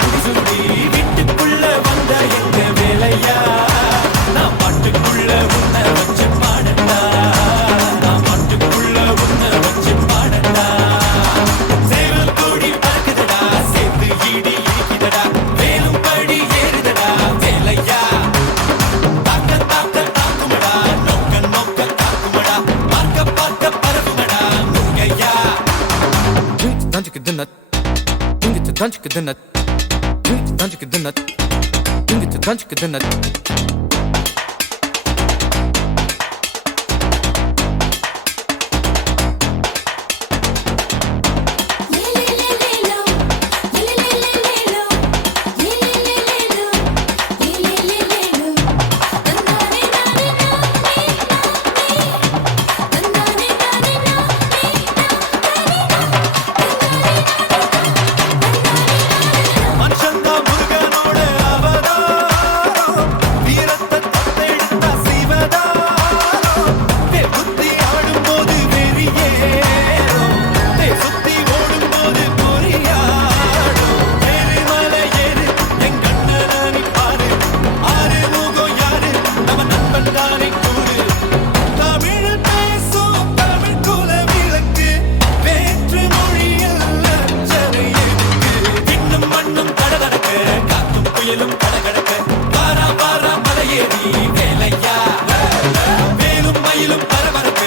முடிசூடி வீட்டுக்குள்ள வந்த எங்க வேலையா நான் பாட்டுக்குள்ள உன்னை வச்சு பாடட்டா நான் பாட்டுக்குள்ள உன்னை வச்சு பாடட்டா சேவல் கூடி பறக்குதடா சேர்த்து ஈடி இடிக்குதடா வேலும் படி ஏறுதடா வேலையா தாக்க தாக்க தாக்குமடா நோக்க நோக்க தாக்குமடா பார்க்க பார்க்க பரவுமடா நுங்கையா Tanjik the nut, Dingit Tanjik the nut, Tanjik the nut, Dingit Tanjik the nut. புயலும் கடகடக்க வாரா வாரா மலையேறி வேலையா வேலும் மயிலும் பரபரக்க